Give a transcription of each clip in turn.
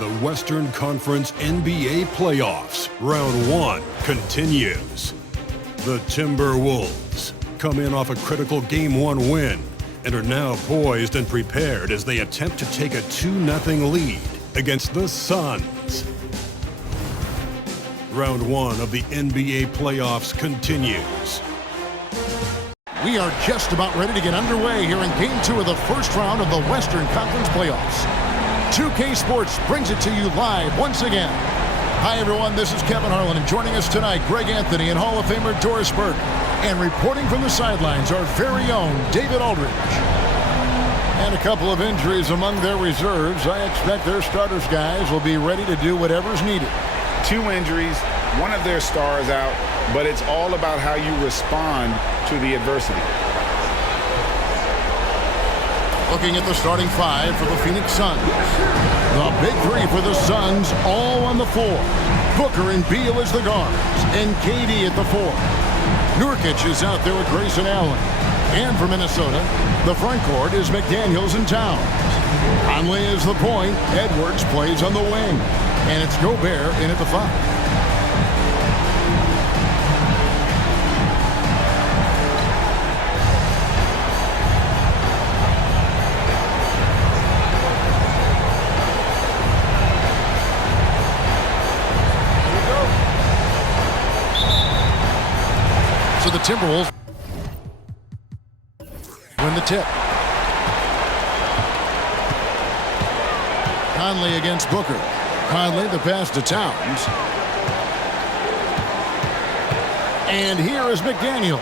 The Western Conference NBA Playoffs, Round 1 continues. The Timberwolves come in off a critical Game 1 win and are now poised and prepared as they attempt to take a 2-0 lead against the Suns. Round 1 of the NBA Playoffs continues. We are just about ready to get underway here in Game 2 of the first round of the Western Conference Playoffs. 2K Sports brings it to you live once again. Hi everyone, this is Kevin Harlan, and joining us tonight, Greg Anthony and Hall of Famer Doris Burke. And reporting from the sidelines, our very own David Aldridge. And a couple of injuries among their reserves. I expect their starters guys will be ready to do whatever's needed. 2 injuries, one of their stars out, but it's all about how you respond to the adversity. Looking at the starting 5 for the Phoenix Suns. The big 3 for the Suns, all on the floor. Booker and Beal as the guards, and KD at the 4. Nurkic is out there with Grayson Allen. And for Minnesota, the front court is McDaniels and Towns. Conley is the point. Edwards plays on the wing. And it's Gobert in at the 5. So the Timberwolves win the tip. Conley against Booker. Conley the pass to Towns. And here is McDaniel.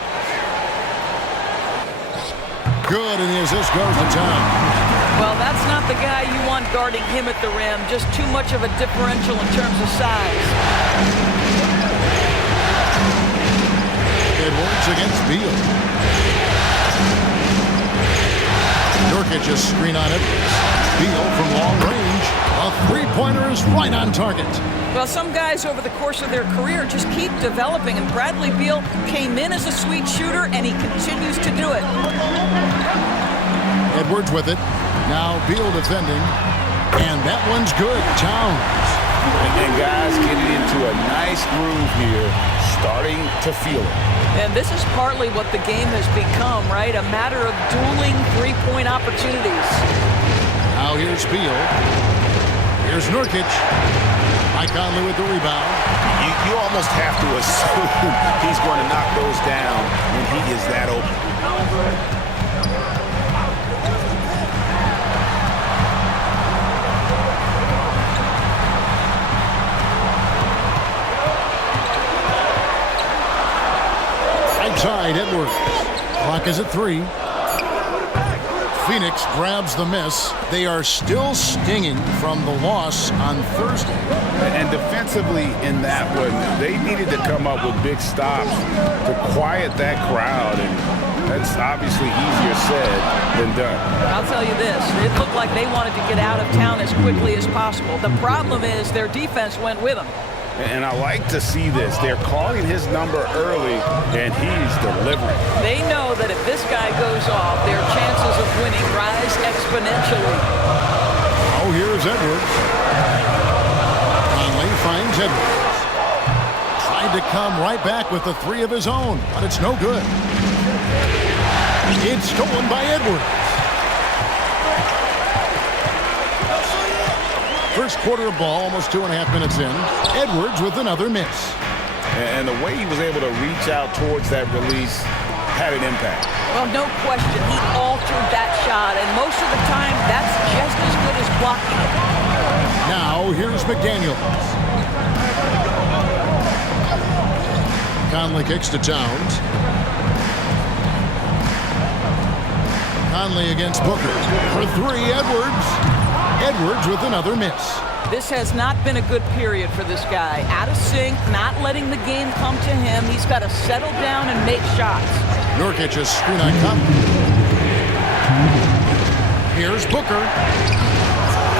Good, and the assist goes to Towns. Well, that's not the guy you want guarding him at the rim. Just too much of a differential in terms of size. Edwards against Beal. Nurkic just screen on Edwards. Beal from long range. A three-pointer is right on target. Well, some guys over the course of their career just keep developing, and Bradley Beal came in as a sweet shooter, and he continues to do it. Edwards with it. Now Beal defending. And that one's good. Towns. And guys getting into a nice groove here, starting to feel it. And this is partly what the game has become, right? A matter of dueling three-point opportunities. Now here's Beal. Here's Nurkic. Mike Conley with the rebound. You almost have to assume he's going to knock those down when he is that open. Side Edwards. Clock is at 3. Phoenix grabs the miss. They are still stinging from the loss on Thursday. And defensively in that one, they needed to come up with big stops to quiet that crowd. And that's obviously easier said than done. I'll tell you this. It looked like they wanted to get out of town as quickly as possible. The problem is their defense went with them. And I like to see this. They're calling his number early, and he's delivering. They know that if this guy goes off, their chances of winning rise exponentially. Oh, here's Edwards. Conley finds Edwards. Tried to come right back with the 3 of his own, but it's no good. It's stolen by Edwards. First quarter of ball, almost 2.5 minutes in. Edwards with another miss. And the way he was able to reach out towards that release had an impact. Well, no question. He altered that shot, and most of the time, that's just as good as blocking it. Now, here's McDaniels. Conley kicks to Towns. Conley against Booker. For 3, Edwards. Edwards with another miss. This has not been a good period for this guy. Out of sync, not letting the game come to him. He's got to settle down and make shots. Nurkic is screen on Conley. Here's Booker.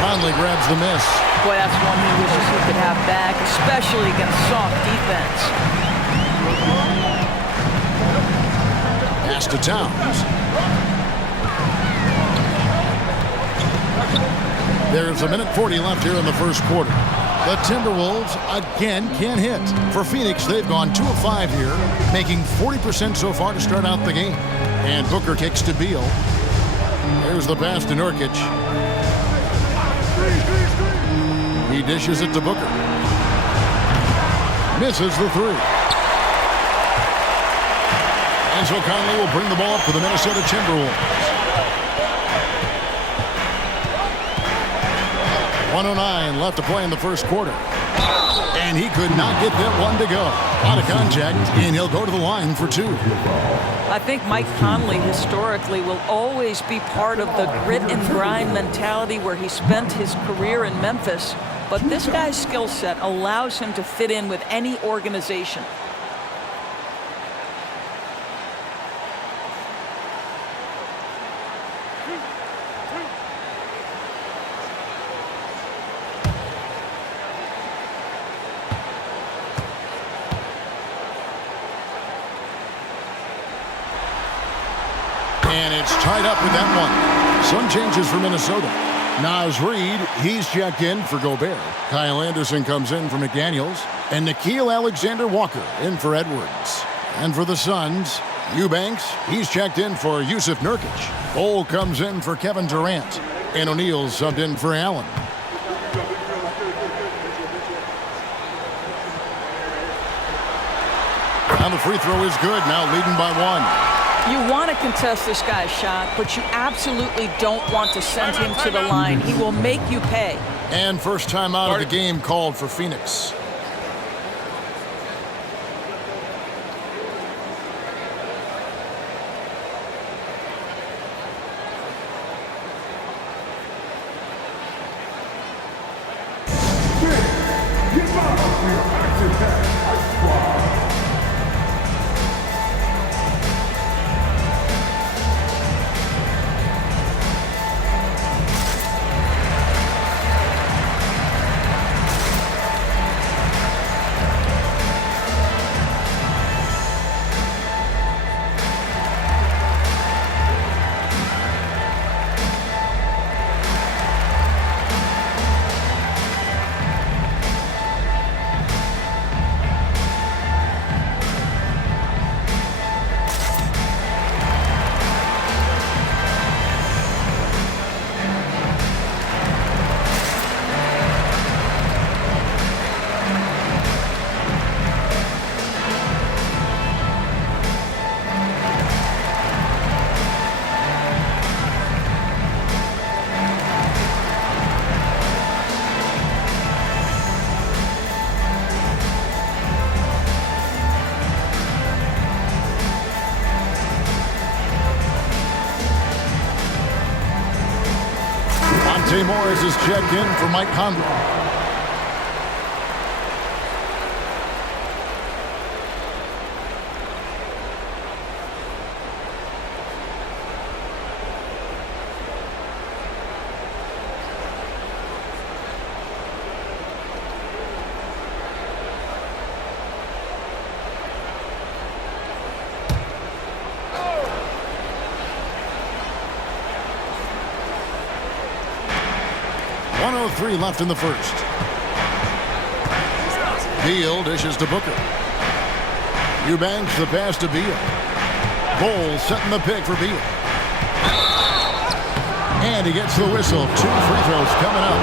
Conley grabs the miss. Boy, that's one he wishes he could have back, especially against soft defense. Pass to Towns. There's 1:40 left here in the first quarter. The Timberwolves again can't hit. For Phoenix, they've gone 2 of 5 here, making 40% so far to start out the game. And Booker kicks to Beal. There's the pass to Nurkic. He dishes it to Booker. Misses the three. And so Conley will bring the ball up for the Minnesota Timberwolves. 1:09 left to play in the first quarter. And he could not get that one to go. Out of contact, and he'll go to the line for 2. I think Mike Conley historically will always be part of the grit and grind mentality where he spent his career in Memphis. But this guy's skill set allows him to fit in with any organization. And it's tied up with that one. Some changes for Minnesota. Naz Reid, he's checked in for Gobert. Kyle Anderson comes in for McDaniels. And Nickeil Alexander-Walker in for Edwards. And for the Suns, Eubanks, he's checked in for Yusuf Nurkic. Cole comes in for Kevin Durant. And O'Neal subbed in for Allen. Now the free throw is good, now leading by 1. You want to contest this guy's shot, but you absolutely don't want to send him to the line. He will make you pay. And first time out of the game called for Phoenix. Morris is checked in for Mike Conley. .03 left in the first. Beal dishes to Booker. Eubanks the pass to Beal. Cole setting the pick for Beal. And he gets the whistle. 2 free throws coming up.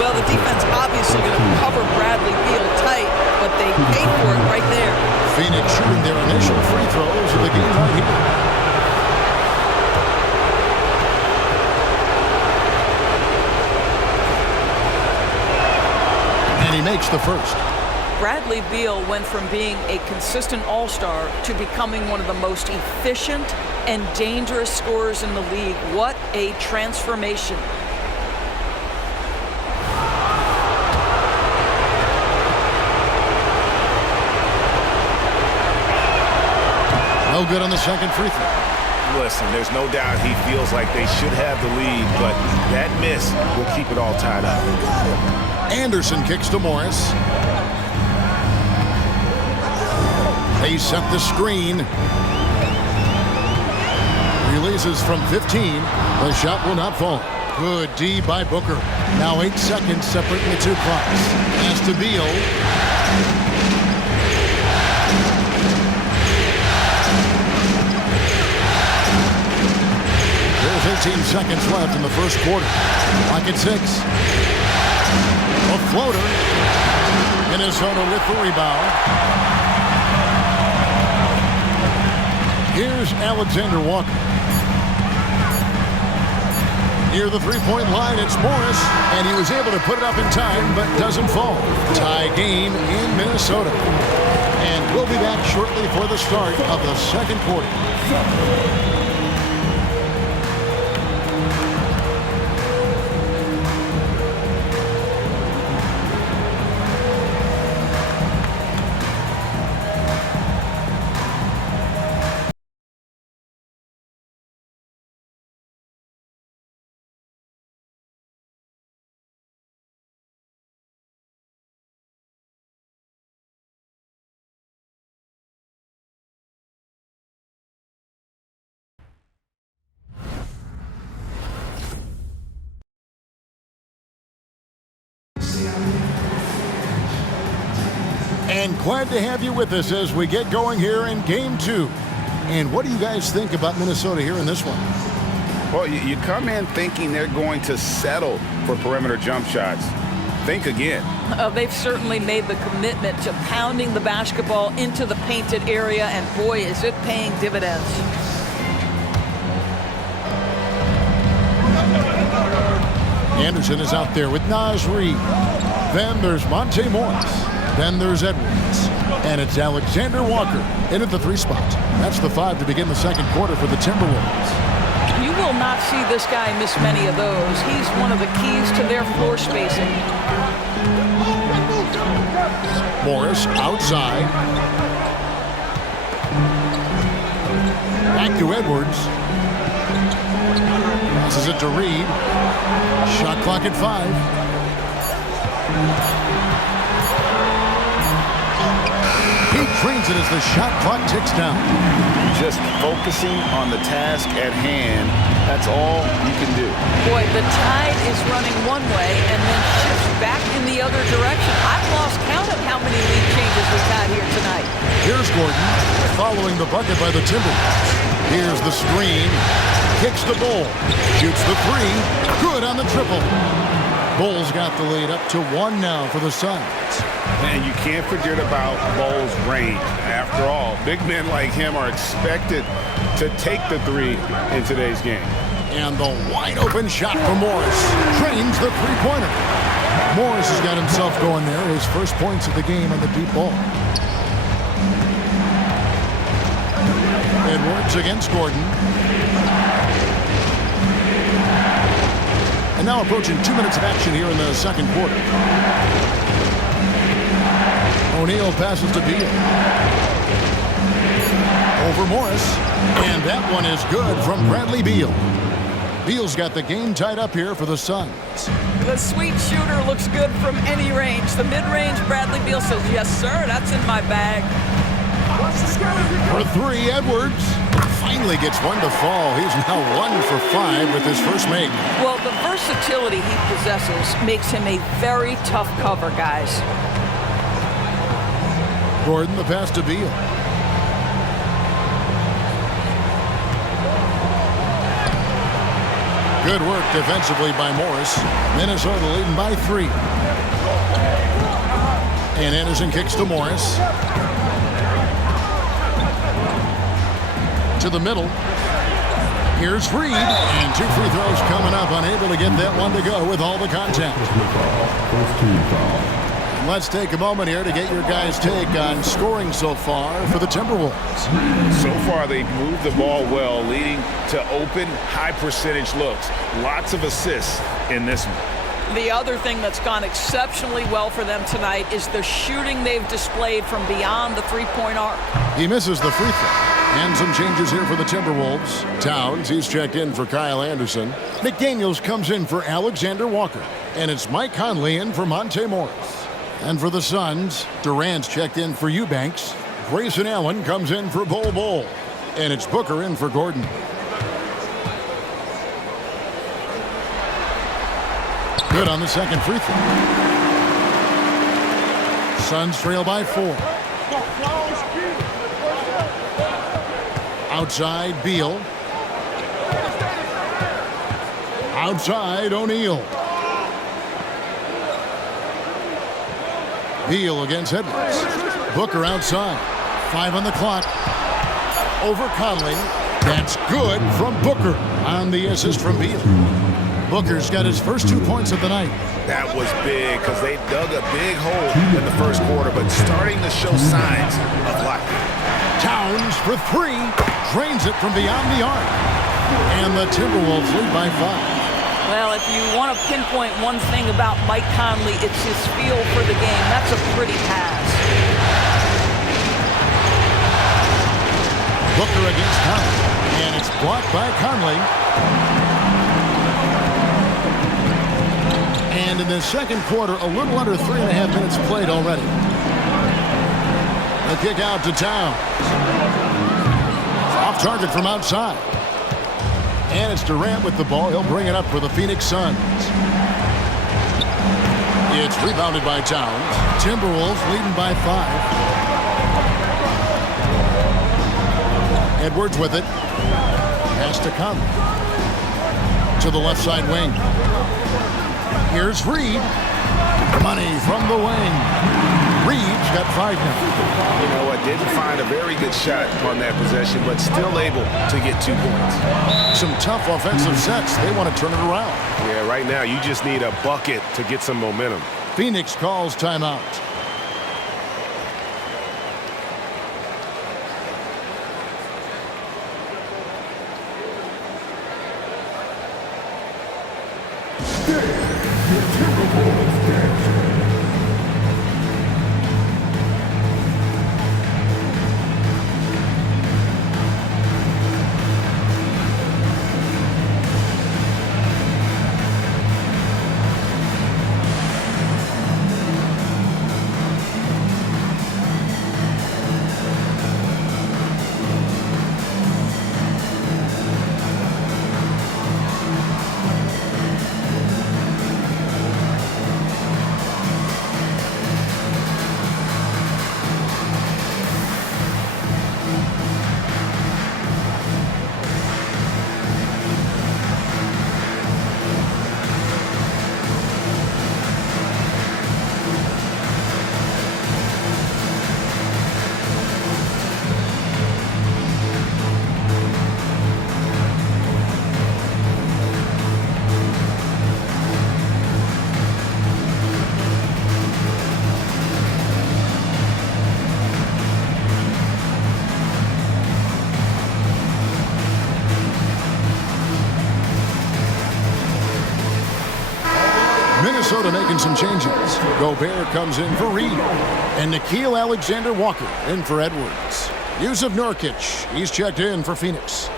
Well, the defense obviously going to cover Bradley Beal tight, but they paid for it right there. Phoenix shooting their initial free throws of the game right here. And he makes the first. Bradley Beal went from being a consistent all-star to becoming one of the most efficient and dangerous scorers in the league. What a transformation. No good on the second free throw. Listen, there's no doubt he feels like they should have the lead, but that miss will keep it all tied up. Anderson kicks to Morris. They set the screen. Releases from 15. The shot will not fall. Good D by Booker. Now 8 seconds separating the two clocks. Pass to Beal. There's 18 seconds left in the first quarter. Clock at 6. A floater. Minnesota with the rebound. Here's Alexander Walker. Near the three-point line, it's Morris, and he was able to put it up in time, but doesn't fall. Tie game in Minnesota. And we'll be back shortly for the start of the second quarter. And glad to have you with us as we get going here in Game 2. And what do you guys think about Minnesota here in this one? Well, you come in thinking they're going to settle for perimeter jump shots. Think again. They've certainly made the commitment to pounding the basketball into the painted area, and boy, is it paying dividends. Anderson is out there with Naz Reid. Then there's Monte Morris. Then there's Edwards. And it's Alexander Walker in at the 3 spot. That's the 5 to begin the second quarter for the Timberwolves. You will not see this guy miss many of those. He's one of the keys to their floor spacing. Morris outside. Back to Edwards. Passes it to Reid. Shot clock at 5. He trains it as the shot clock ticks down. Just focusing on the task at hand, that's all you can do. Boy, the tide is running one way and then shifts back in the other direction. I've lost count of how many lead changes we've had here tonight. Here's Gordon following the bucket by the Timberwolves. Here's the screen. Kicks the Bull. Shoots the 3. Good on the triple. Bulls got the lead up to 1 now for the Suns. And you can't forget about Bull's range. After all, big men like him are expected to take the 3 in today's game. And the wide open shot for Morris. Trains the three-pointer. Morris has got himself going there. His first points of the game on the deep ball. Edwards against Gordon. And now approaching 2 minutes of action here in the second quarter. O'Neal passes to Beal. Over Morris. And that one is good from Bradley Beal. Beal's got the game tied up here for the Suns. The sweet shooter looks good from any range. The mid-range, Bradley Beal says, yes, sir, that's in my bag. For 3, Edwards finally gets one to fall. He's now 1 for 5 with his first make. Well, the versatility he possesses makes him a very tough cover, guys. Gordon, the pass to Beal. Good work defensively by Morris. Minnesota leading by 3. And Anderson kicks to Morris. To the middle. Here's Reid. And 2 free throws coming up. Unable to get that one to go with all the contact. Let's take a moment here to get your guys' take on scoring so far for the Timberwolves. So far, they've moved the ball well, leading to open, high-percentage looks. Lots of assists in this one. The other thing that's gone exceptionally well for them tonight is the shooting they've displayed from beyond the three-point arc. He misses the free throw. And some changes here for the Timberwolves. Towns, he's checked in for Kyle Anderson. McDaniels comes in for Alexander Walker. And it's Mike Conley in for Monte Morris. And for the Suns, Durant's checked in for Eubanks. Grayson Allen comes in for Bol Bol. And it's Booker in for Gordon. Good on the second free throw. Suns trail by 4. Outside, Beal. Outside, O'Neal. Beal against Edwards. Booker outside. 5 on the clock. Over Conley. That's good from Booker on the assist from Beal. Booker's got his first 2 points of the night. That was big because they dug a big hole in the first quarter, but starting to show signs of life. Towns for 3. Drains it from beyond the arc. And the Timberwolves lead by 5. Well, if you want to pinpoint one thing about Mike Conley, it's his feel for the game. That's a pretty pass. Booker against Conley. And it's blocked by Conley. And in the second quarter, a little under 3.5 minutes played already. The kick out to Towns. Off target from outside. And it's Durant with the ball. He'll bring it up for the Phoenix Suns. It's rebounded by Towns. Timberwolves leading by 5. Edwards with it. Pass to Conley. To the left side wing. Here's Reed. Money from the wing. Reed's got 5 now. You know what? Didn't find a very good shot on that possession, but still able to get 2 points. Some tough offensive sets. They want to turn it around. Yeah, right now you just need a bucket to get some momentum. Phoenix calls timeout. Minnesota making some changes. Gobert comes in for Reed. And Nickeil Alexander-Walker in for Edwards. Yusuf Nurkic, he's checked in for Phoenix.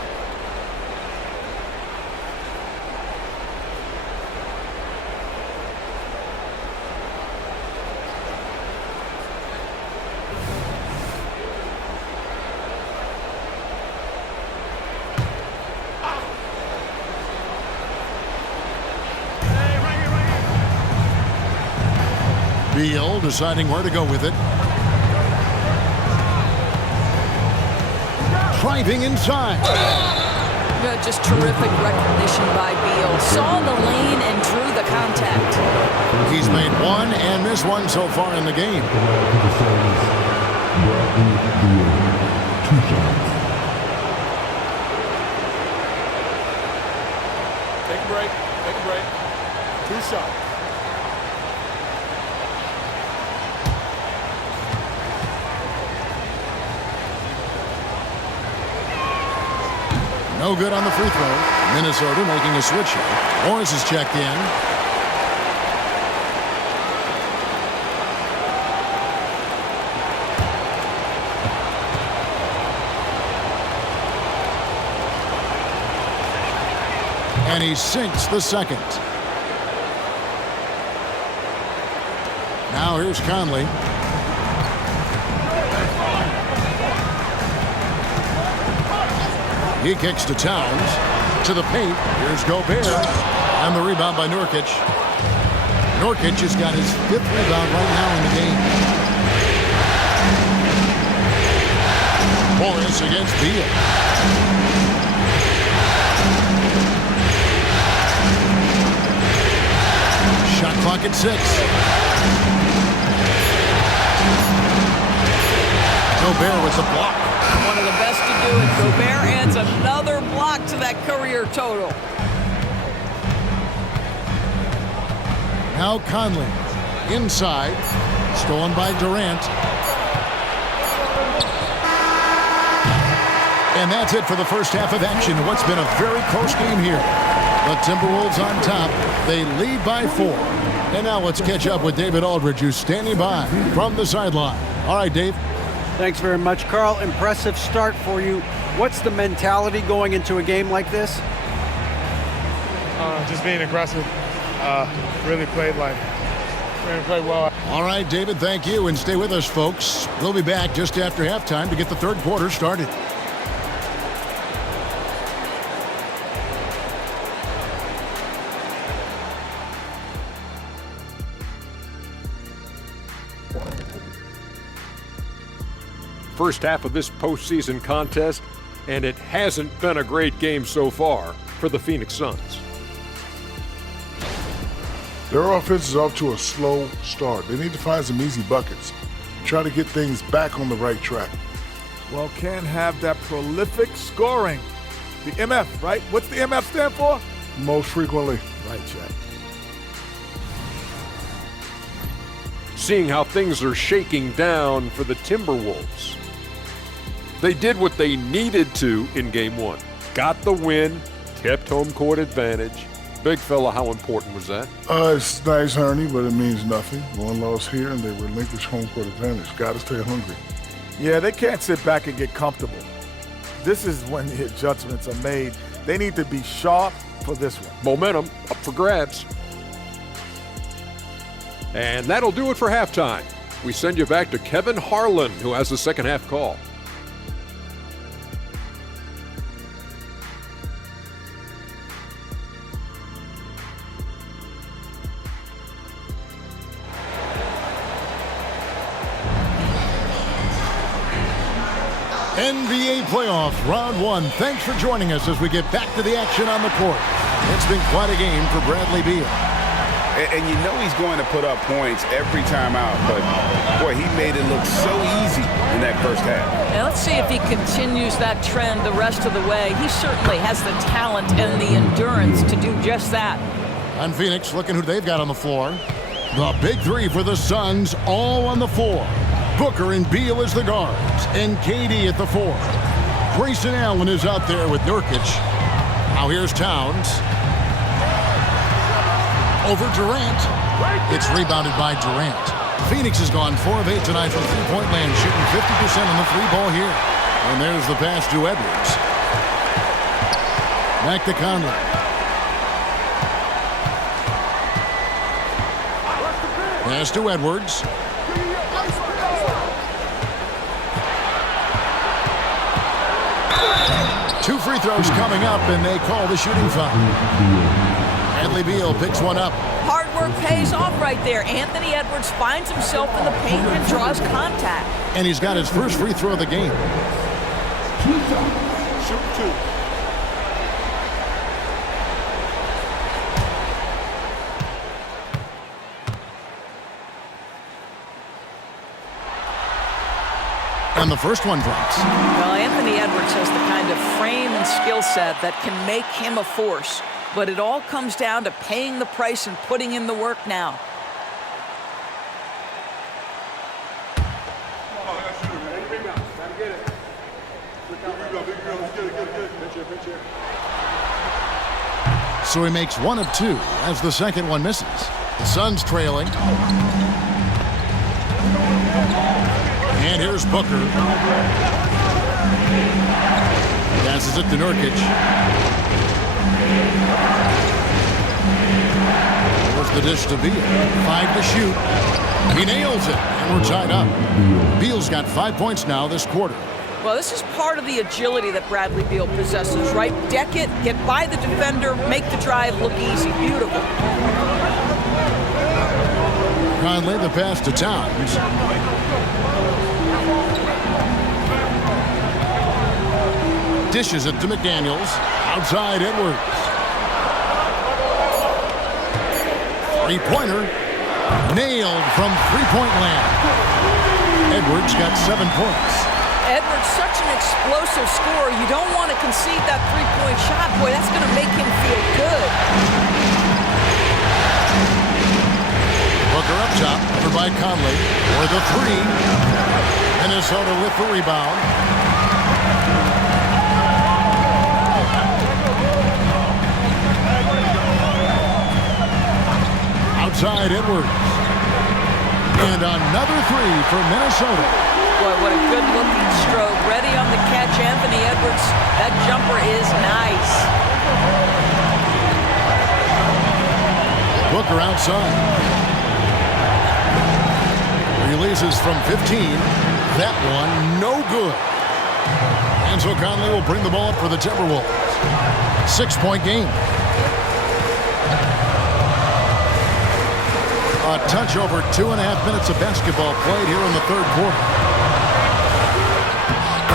Beal deciding where to go with it. Driving inside. Just terrific recognition by Beal. Saw the lane and drew the contact. He's made 1 and missed 1 so far in the game. 2 shots. Take a break. Take a break. 2 shots. No good on the free throw. Minnesota making a switch here. Morris is checked in. And he sinks the second. Now here's Conley. He kicks to Towns. To the paint. Here's Gobert. And the rebound by Nurkic. Nurkic has got his 5th rebound right now in the game. Morris against Beal. Shot clock at 6. Gobert with the block. One of the best to do it. Gobert adds another block to that career total. Now Conley. Inside. Stolen by Durant. And that's it for the first half of action in what's been a very close game here. The Timberwolves on top. They lead by 4. And now let's catch up with David Aldridge, who's standing by from the sideline. All right, Dave. Thanks very much, Carl. Impressive start for you. What's the mentality going into a game like this? Just being aggressive. Really played well. All right, David, thank you. And stay with us, folks. We'll be back just after halftime to get the third quarter started. First half of this postseason contest, and it hasn't been a great game so far for the Phoenix Suns. Their offense is off to a slow start. They need to find some easy buckets. Try to get things back on the right track. Well, can't have that prolific scoring. The MF, right? What's the MF stand for? Most frequently. Right, Jack. Seeing how things are shaking down for the Timberwolves. They did what they needed to in Game 1. Got the win, kept home court advantage. Big fella, how important was that? It's nice, Ernie, but it means nothing. One loss here, and they relinquish home court advantage. Got to stay hungry. Yeah, they can't sit back and get comfortable. This is when the adjustments are made. They need to be sharp for this one. Momentum up for grabs. And that'll do it for halftime. We send you back to Kevin Harlan, who has the second half call. NBA Playoffs, Round 1. Thanks for joining us as we get back to the action on the court. It's been quite a game for Bradley Beal. And you know he's going to put up points every time out, but boy, he made it look so easy in that first half. Now let's see if he continues that trend the rest of the way. He certainly has the talent and the endurance to do just that. And Phoenix looking who they've got on the floor. The big three for the Suns, all on the floor. Booker and Beal as the guards, and KD at the 4. Grayson Allen is out there with Nurkic. Now here's Towns. Over Durant. It's rebounded by Durant. Phoenix has gone 4 of 8 tonight from three-point land, shooting 50% on the three ball here. And there's the pass to Edwards. Back to Conley. Pass to Edwards. Two free throws coming up, and they call the shooting foul. Bradley Beal picks one up. Hard work pays off right there. Anthony Edwards finds himself in the paint and draws contact. And he's got his first free throw of the game. Shoot 2. And the first one drops. Well, Anthony Edwards has the kind of frame and skill set that can make him a force. But it all comes down to paying the price and putting in the work now. So he makes 1 of 2 as the second one misses. The Suns trailing. And here's Booker. Passes it to Nurkic. There's the dish to Beal. 5 to shoot. He nails it, and we're tied up. Beal's got 5 points now this quarter. Well, this is part of the agility that Bradley Beal possesses, right? Deck it, get by the defender, make the drive look easy. Beautiful. Conley, the pass to Towns. Dishes it to McDaniels. Outside Edwards. Three-pointer. Nailed from three-point land. Edwards got 7 points. Edwards, such an explosive scorer. You don't want to concede that three-point shot. Boy, that's going to make him feel good. Booker up top, over by Conley for the three. Minnesota with the rebound. Outside Edwards. And another three for Minnesota. Boy, what a good-looking stroke. Ready on the catch, Anthony Edwards. That jumper is nice. Booker outside. Releases from 15. That one, no good. And so Conley will bring the ball up for the Timberwolves. 6-point game. A touch over 2.5 minutes of basketball played here in the third quarter.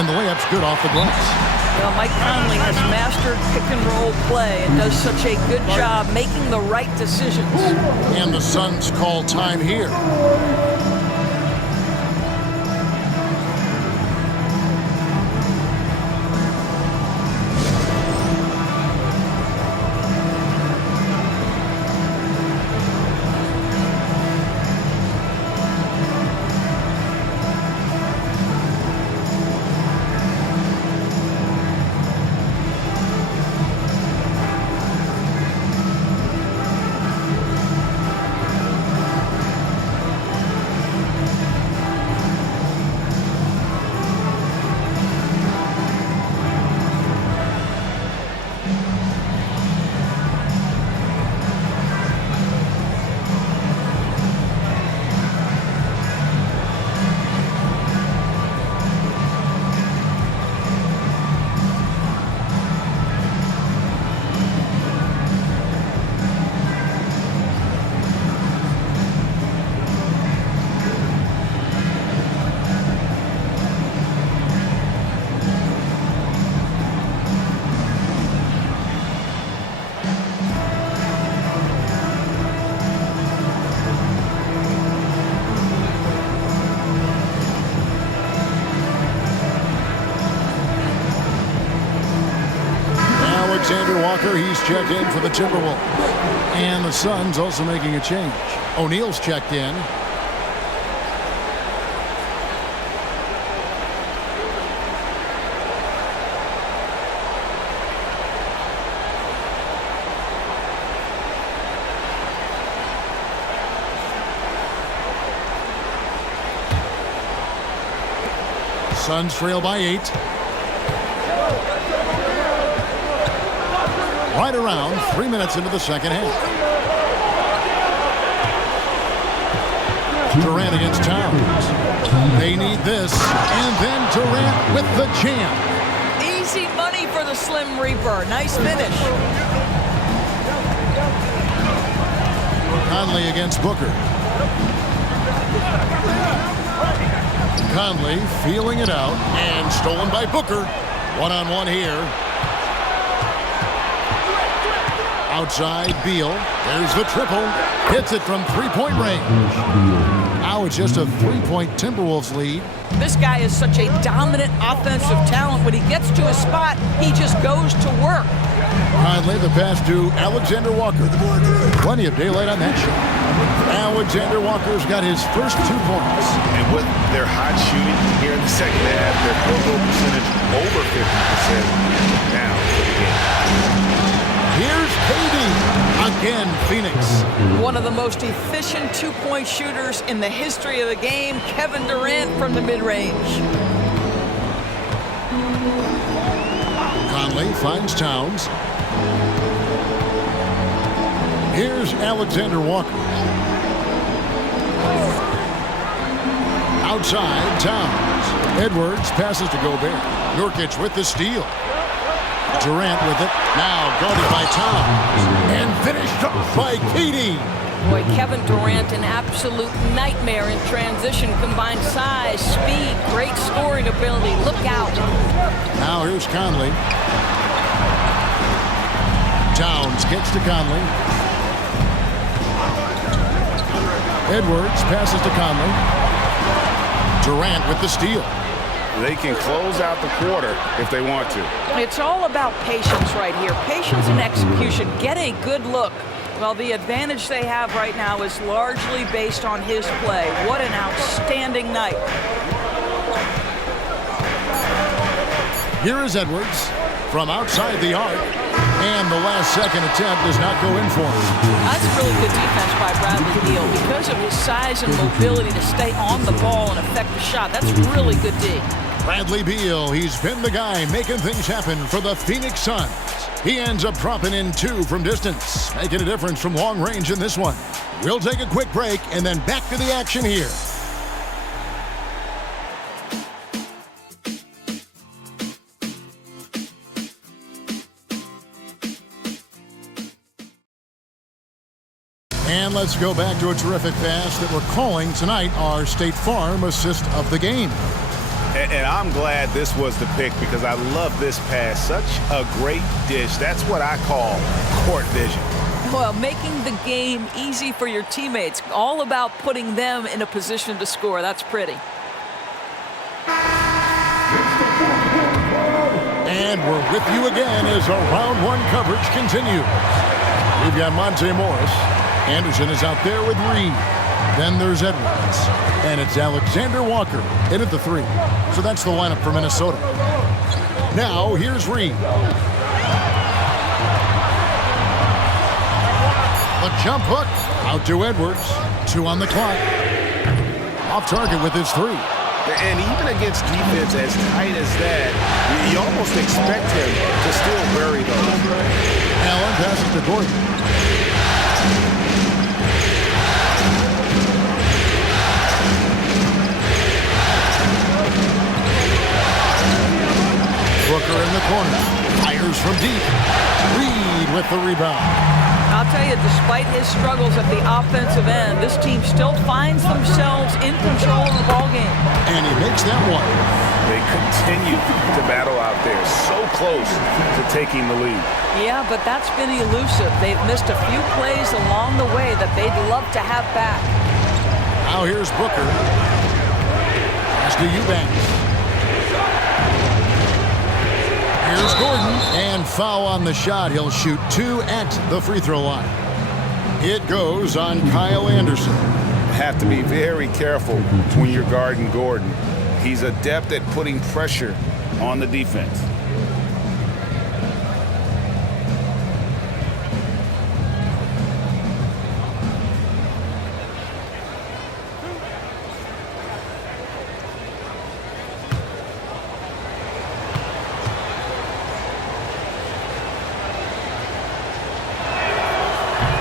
And the layup's good off the glass. Well, Mike Conley has mastered pick-and-roll play and does such a good job making the right decisions. And the Suns call time here. He's checked in for the Timberwolves. And the Suns also making a change. O'Neal's checked in. Suns trail by 8. Right around 3 minutes into the second half. Durant against Towns. They need this. And then Durant with the jam. Easy money for the Slim Reaper. Nice finish. Conley against Booker. Conley feeling it out. And stolen by Booker. One-on-one here. Outside, Beal. There's the triple. Hits it from three-point range. Now it's just a 3-point Timberwolves lead. This guy is such a dominant offensive talent. When he gets to his spot, he just goes to work. Conley, the pass to Alexander Walker. Plenty of daylight on that shot. Alexander Walker's got his first 2 points. And with their hot shooting here in the second half, their field goal percentage over 50% now for the game. Here's KD. Again, Phoenix. One of the most efficient 2-point shooters in the history of the game, Kevin Durant from the mid-range. Conley finds Towns. Here's Alexander Walker. Outside, Towns. Edwards passes to Gobert. Nurkic with the steal. Durant with it. Now guarded by Towns. And finished off by KD. Boy, Kevin Durant, an absolute nightmare in transition. Combined size, speed, great scoring ability. Look out. Now here's Conley. Towns gets to Conley. Edwards passes to Conley. Durant with the steal. They can close out the quarter if they want to. It's all about patience right here. Patience and execution. Get a good look. Well, the advantage they have right now is largely based on his play. What an outstanding night. Here is Edwards from outside the arc. And the last second attempt does not go in for him. That's really good defense by Bradley Beal. Because of his size and mobility to stay on the ball and affect the shot, that's really good D. Bradley Beal, he's been the guy making things happen for the Phoenix Suns. He ends up dropping in 2 from distance, making a difference from long range in this one. We'll take a quick break and then back to the action here. And let's go back to a terrific pass that we're calling tonight our State Farm assist of the game. And I'm glad this was the pick because I love this pass. Such a great dish. That's what I call court vision. Well, making the game easy for your teammates. All about putting them in a position to score. That's pretty. And we're with you again as our round 1 coverage continues. We've got Monte Morris. Anderson is out there with Reed. Then there's Edwards. And it's Alexander Walker in at the 3. So that's the lineup for Minnesota. Now, here's Reed. The jump hook. Out to Edwards. 2 on the clock. Off target with his 3. And even against defense as tight as that, you almost expect him to still bury those. Allen passes to Gordon. Booker in the corner. Fires from deep. Reed with the rebound. I'll tell you, despite his struggles at the offensive end, this team still finds themselves in control of the ballgame. And he makes that one. They continue to battle out there, so close to taking the lead. Yeah, but that's been elusive. They've missed a few plays along the way that they'd love to have back. Now here's Booker. Pass to Eubanks. Here's Gordon, and foul on the shot. He'll shoot 2 at the free throw line. It goes on Kyle Anderson. Have to be very careful when you're guarding Gordon. He's adept at putting pressure on the defense.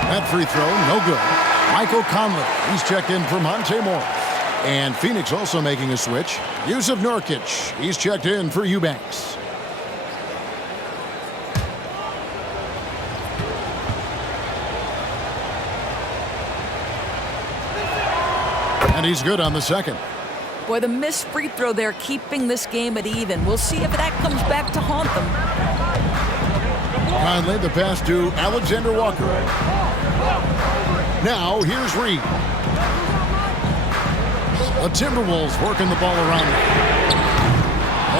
That free throw, no good. Michael Conley, he's checked in for Monte Morris. And Phoenix also making a switch. Yusuf Nurkic, he's checked in for Eubanks. And he's good on the second. Boy, the missed free throw there keeping this game at even. We'll see if that comes back to haunt them. Conley, the pass to Alexander Walker. Now, here's Reed. The Timberwolves working the ball around them.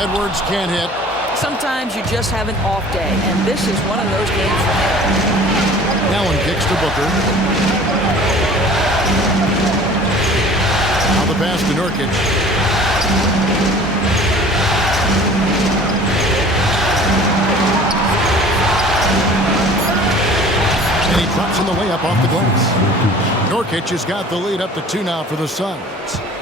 Edwards can't hit. Sometimes you just have an off day, and this is one of those games for him. Allen kicks to Booker. Now the pass to Nurkic. And he drops in the layup off the glass. Nurkic has got the lead up to 2 now for the Suns.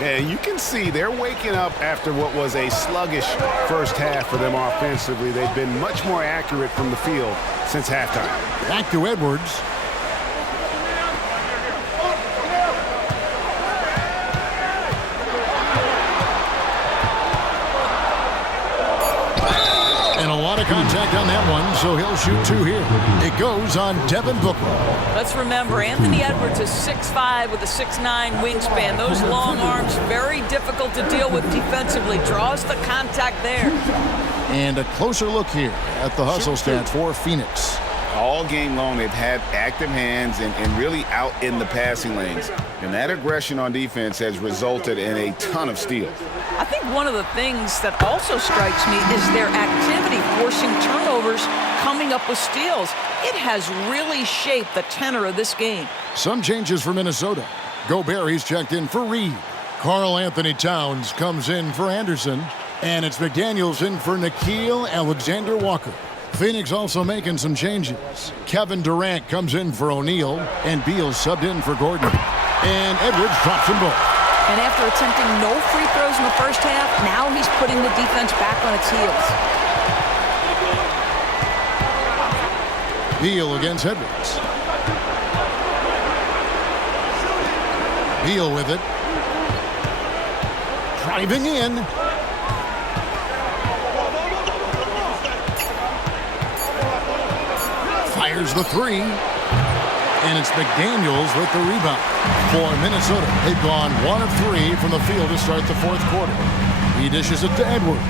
Yeah, you can see they're waking up after what was a sluggish first half for them offensively. They've been much more accurate from the field since halftime. Back to Edwards. And a lot of of contact on that one, so he'll shoot 2 here. It goes on Devin Booker. Let's remember, Anthony Edwards is 6'5" with a 6'9" wingspan. Those long arms, very difficult to deal with defensively. Draws the contact there. And a closer look here at the hustle stats for Phoenix. All game long, they've had active hands and really out in the passing lanes. And that aggression on defense has resulted in a ton of steals. I think one of the things that also strikes me is their activity, forcing turnovers, coming up with steals. It has really shaped the tenor of this game. Some changes for Minnesota. Gobert, he's checked in for Reed. Karl Anthony Towns comes in for Anderson. And it's McDaniels in for Nickeil Alexander-Walker. Phoenix also making some changes. Kevin Durant comes in for O'Neal, and Beal subbed in for Gordon. And Edwards drops them both. And after attempting no free throws in the first half, now he's putting the defense back on its heels. Beal against Edwards. Beal with it. Driving in. Fires the 3. And it's McDaniels with the rebound. For Minnesota, they've gone 1 of 3 from the field to start the 4th quarter. He dishes it to Edwards.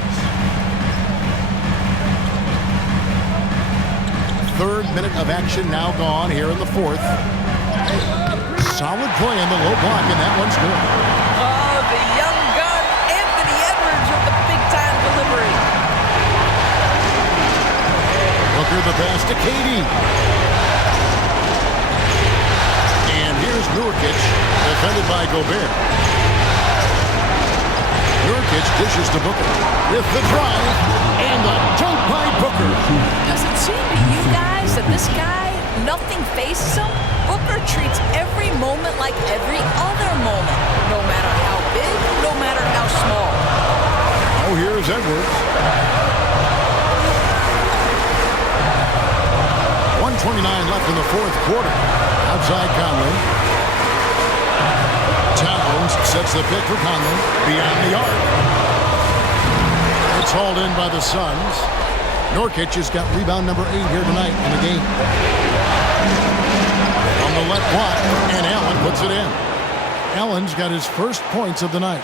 3rd minute of action now gone here in the 4th. Solid play in the low block, and that one's good. Oh, the young gun, Anthony Edwards with the big-time delivery. Booker the pass to Katie. And here's Nurkic, defended by Gobert. Nurkic dishes to Booker with the drive and the dunk by Booker. Does it seem to you guys that this guy, nothing faces him? Booker treats every moment like every other moment, no matter how big, no matter how small. Oh, here's Edwards. 1:29 left in the 4th quarter. Outside Conley. Towns sets the pick for Conley beyond the arc. It's hauled in by the Suns. Nurkic has got rebound number 8 here tonight in the game. On the left block, and Allen puts it in. Allen's got his first points of the night.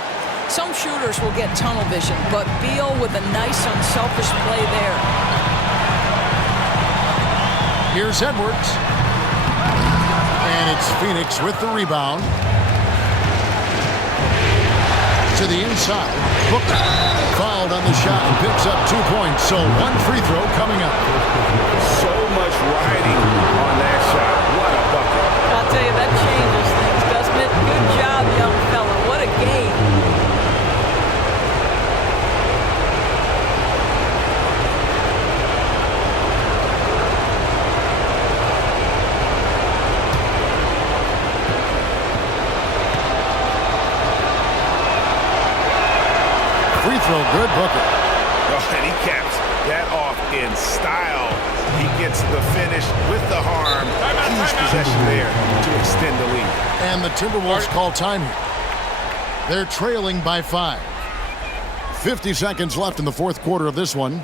Some shooters will get tunnel vision, but Beal with a nice unselfish play there. Here's Edwards. And it's Phoenix with the rebound. To the inside. Booker fouled on the shot and picks up 2 points. So 1 free throw coming up. So much riding on that shot. What a bucket. I'll tell you, that changes things, doesn't it? Good job, young fella. What a game. Free throw, good, Booker. Oh, and he caps that off in style. He gets the finish with the harm. Huge possession there to extend the lead. And the Timberwolves call time here. They're trailing by 5. 50 seconds left in the 4th quarter of this one.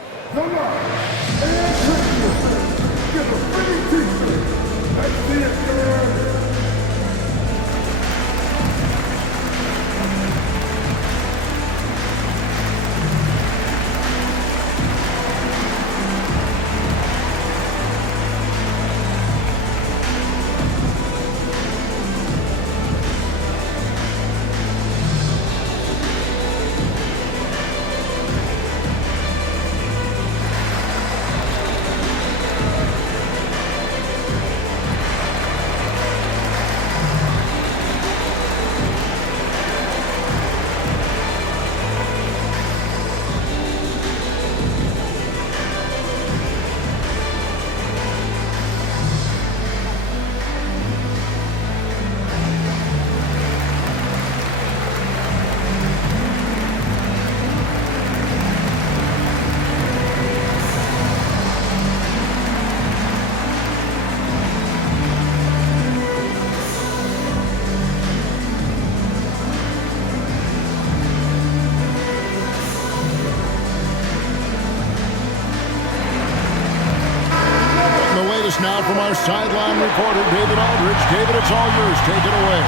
from our sideline reporter, David Aldridge. David, it's all yours. Take it away.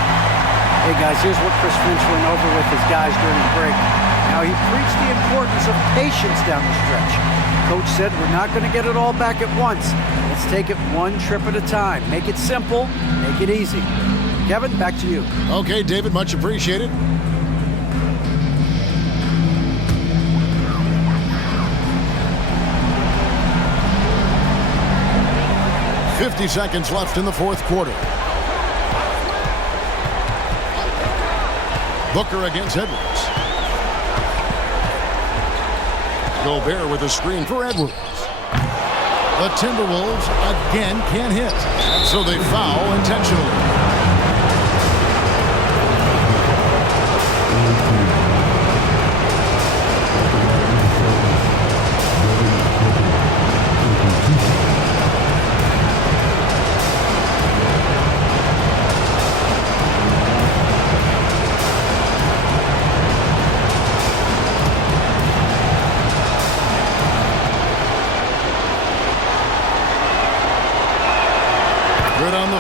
Hey, guys, here's what Chris Finch went over with his guys during the break. Now, he preached the importance of patience down the stretch. Coach said we're not going to get it all back at once. Let's take it one trip at a time. Make it simple, make it easy. Kevin, back to you. Okay, David, much appreciated. .50 seconds left in the fourth quarter. Booker against Edwards. Gobert with a screen for Edwards. The Timberwolves again can't hit, and so they foul intentionally.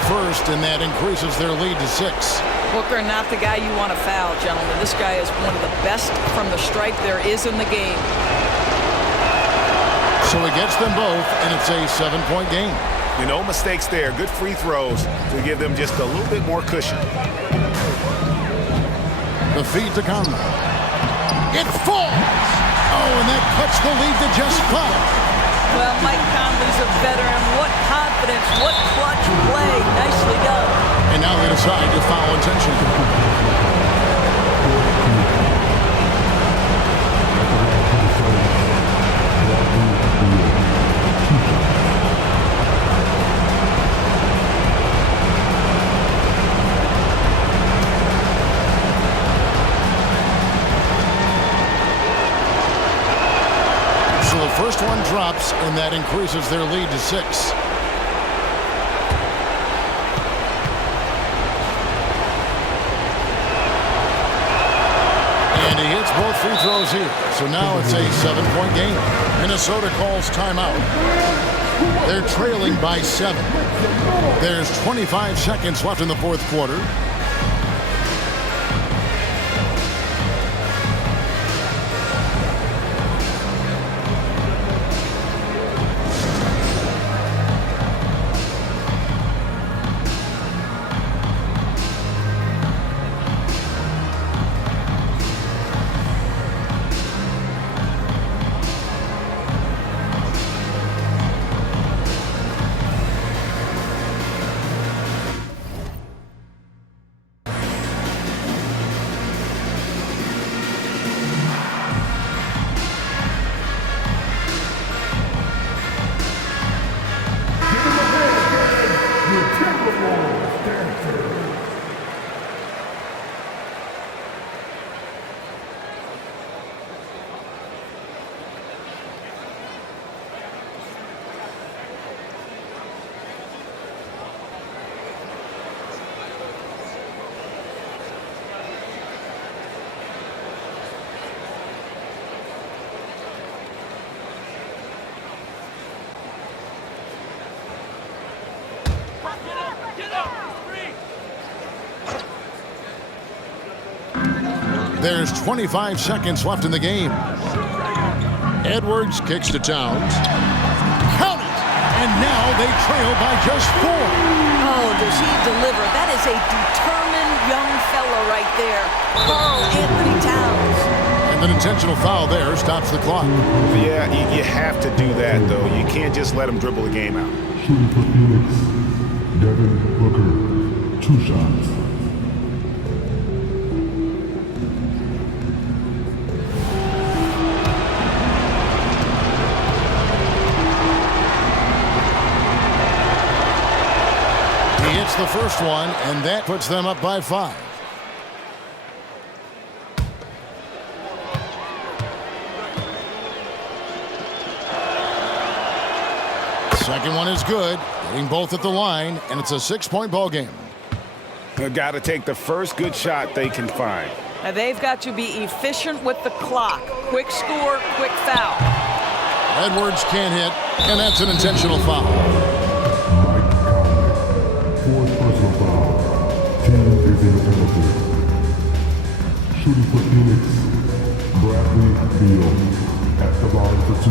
First, and that increases their lead to 6. Booker, not the guy you want to foul, gentlemen. This guy is one of the best from the stripe there is in the game. So he gets them both, and it's a 7-point game. No mistakes there. Good free throws to give them just a little bit more cushion. The feed to Conley. It falls! Oh, and that cuts the lead to just 5. Well, Mike Conley's a veteran. What confidence, what clutch play. Nicely done. And now they decide to foul intentionally. First one drops, and that increases their lead to 6. And he hits both free throws here. So now it's a 7-point game. Minnesota calls timeout. They're trailing by 7. There's 25 seconds left in the fourth quarter. There's 25 seconds left in the game. Edwards kicks to Towns. Count it! And now they trail by just 4. Oh, does he deliver? That is a determined young fella right there. Karl Anthony Towns. And an intentional foul there stops the clock. Yeah, you have to do that, though. You can't just let him dribble the game out. Shooting for Phoenix, Devin Booker, 2 shots. The first one, and that puts them up by 5. Second one is good, hitting both at the line, and it's a 6-point ball game. They've got to take the first good shot they can find. Now they've got to be efficient with the clock. Quick score, quick foul. Edwards can't hit, and that's an intentional foul. penalty. Shooting for Phoenix, Bradley Beal at the line for 2.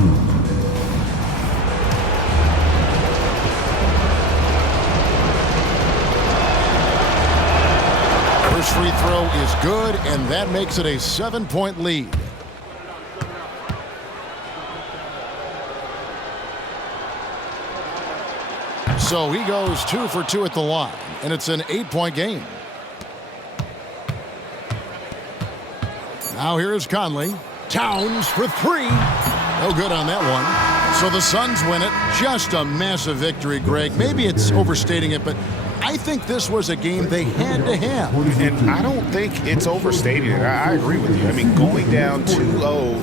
First free throw is good, and that makes it a 7-point lead. So he goes 2 for 2 at the line, and it's an 8-point game. Now here is Conley. Towns for 3. No good on that one. So the Suns win it. Just a massive victory, Greg. Maybe it's overstating it, but I think this was a game they had to have. And I don't think it's overstating it. I agree with you. I mean, going down 2-0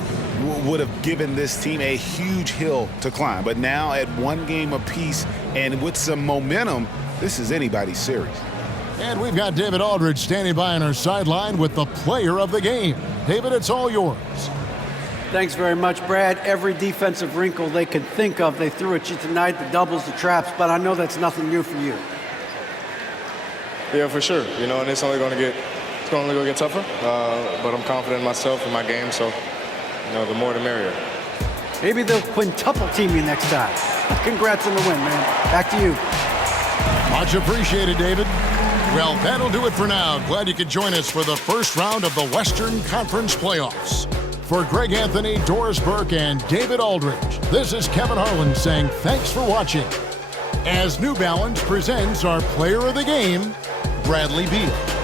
would have given this team a huge hill to climb. But now at 1 game apiece and with some momentum, this is anybody's series. And we've got David Aldridge standing by on our sideline with the player of the game. David, it's all yours. Thanks very much, Brad. Every defensive wrinkle they could think of, they threw at you tonight, the doubles, the traps, but I know that's nothing new for you. Yeah, for sure. You know, and it's only going to get tougher. But I'm confident in myself and my game, so you know, the more the merrier. Maybe they'll quintuple team you next time. Congrats on the win, man. Back to you. Much appreciated, David. Well, that'll do it for now. Glad you could join us for the first round of the Western Conference Playoffs. For Greg Anthony, Doris Burke, and David Aldridge, this is Kevin Harlan saying thanks for watching. As New Balance presents our player of the game, Bradley Beal.